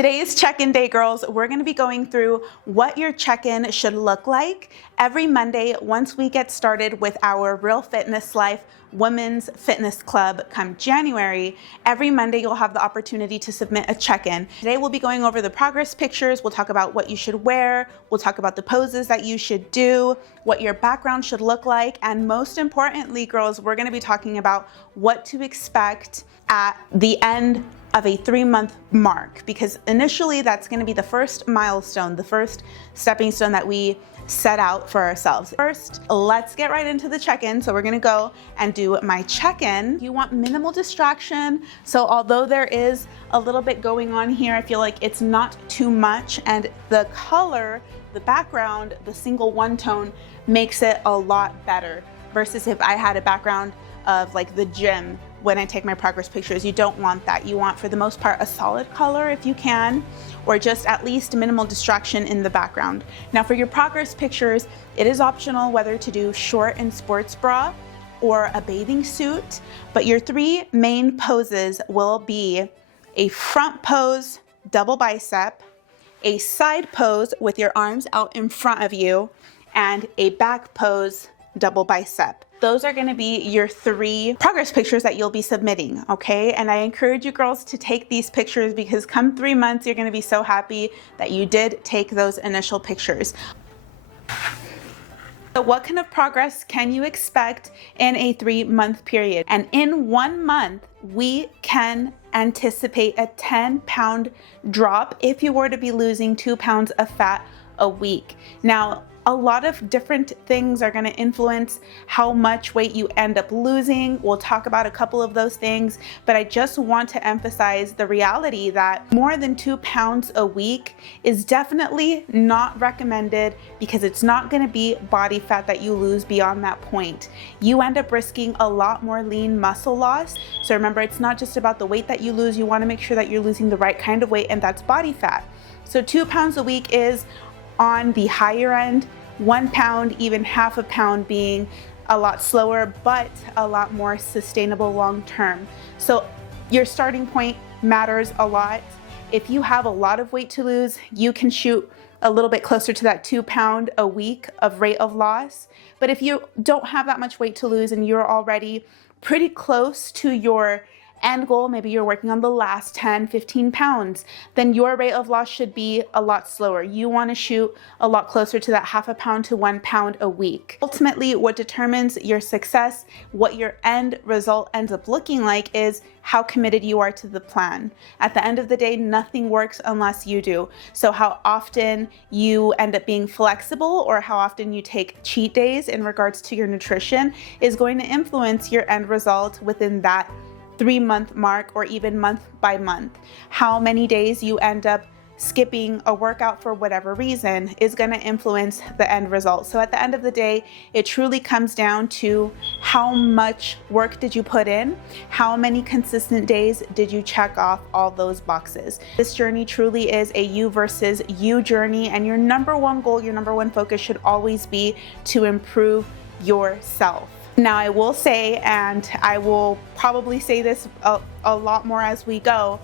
Today's check-in day, girls. We're going to be going through what your check-in should look like every Monday once we get started with our Real Fitness Life Women's Fitness Club come January. Every Monday you'll have the opportunity to submit a check-in. Today we'll be going over the progress pictures. We'll talk about what you should wear. We'll talk about the poses that you should do, what your background should look like, and most importantly, girls, we're going to be talking about what to expect at the end of a 3-month mark, because initially that's going to be the first milestone, the first stepping stone that we set out for ourselves. First, let's get right into the check-in. So we're going to go and do my check-in. You want minimal distraction. So although there is a little bit going on here, I feel like it's not too much, and the color, the background, the single one tone makes it a lot better versus if I had a background of like the gym. When I take my progress pictures, you don't want that. You want, for the most part, a solid color if you can, or just at least minimal distraction in the background. Now for your progress pictures, it is optional whether to do short and sports bra or a bathing suit, but your 3 main poses will be a front pose, double bicep, a side pose with your arms out in front of you, and a back pose, double bicep. Those are going to be your 3 progress pictures that you'll be submitting, okay? And I encourage you girls to take these pictures, because come 3 months, you're going to be so happy that you did take those initial pictures. So what kind of progress can you expect in a 3-month period? And in 1 month, we can anticipate a 10-pound drop if you were to be losing 2 pounds of fat a week. Now, a lot of different things are going to influence how much weight you end up losing. We'll talk about a couple of those things, but I just want to emphasize the reality that more than 2 pounds a week is definitely not recommended, because it's not going to be body fat that you lose beyond that point. You end up risking a lot more lean muscle loss. So remember, it's not just about the weight that you lose. You want to make sure that you're losing the right kind of weight, and that's body fat. So 2 pounds a week is on the higher end, 1 pound, even half a pound being a lot slower, but a lot more sustainable long term. So your starting point matters a lot. If you have a lot of weight to lose, you can shoot a little bit closer to that 2 pound a week of rate of loss. But if you don't have that much weight to lose and you're already pretty close to your end goal, maybe you're working on the last 10, 15 pounds, then your rate of loss should be a lot slower. You want to shoot a lot closer to that half a pound to 1 pound a week. Ultimately, what determines your success, what your end result ends up looking like, is how committed you are to the plan. At the end of the day, nothing works unless you do. So how often you end up being flexible, or how often you take cheat days in regards to your nutrition, is going to influence your end result within that 3-month mark, or even month by month. How many days you end up skipping a workout for whatever reason is going to influence the end result. So at the end of the day, it truly comes down to how much work did you put in, how many consistent days did you check off all those boxes. This journey truly is a you versus you journey, and your number one goal, your number one focus should always be to improve yourself. Now, I will say, and I will probably say this a lot more as we go,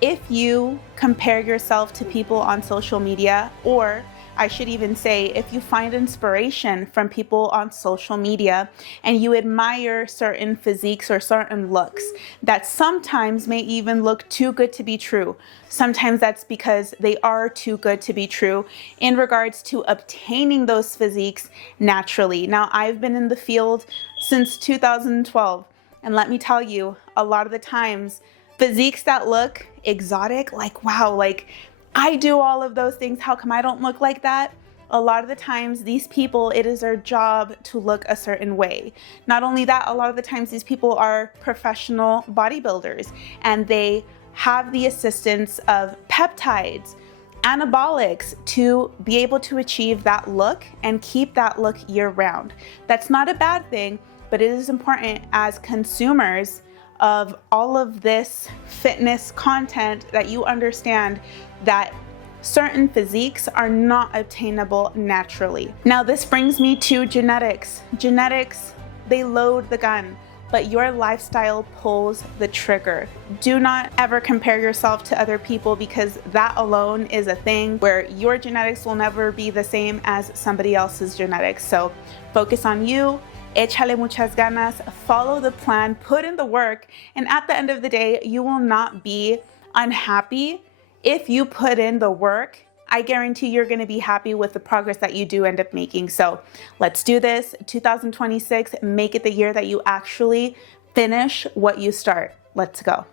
if you compare yourself to people on social media, or I should even say, if you find inspiration from people on social media and you admire certain physiques or certain looks that sometimes may even look too good to be true, sometimes that's because they are too good to be true in regards to obtaining those physiques naturally. Now, I've been in the field since 2012, and let me tell you, a lot of the times, physiques that look exotic, like, wow, like, I do all of those things, how come I don't look like that? A lot of the times, these people, it is their job to look a certain way. Not only that, a lot of the times these people are professional bodybuilders, and they have the assistance of peptides, anabolics, to be able to achieve that look and keep that look year round. That's not a bad thing, but it is important as consumers of all of this fitness content that you understand that certain physiques are not obtainable naturally. Now, this brings me to genetics. Genetics, they load the gun. but your lifestyle pulls the trigger. Do not ever compare yourself to other people, because that alone is a thing where your genetics will never be the same as somebody else's genetics. So focus on you, échale muchas ganas, follow the plan, put in the work, and at the end of the day, you will not be unhappy if you put in the work. I guarantee you're going to be happy with the progress that you do end up making. So let's do this. 2026, make it the year that you actually finish what you start. Let's go.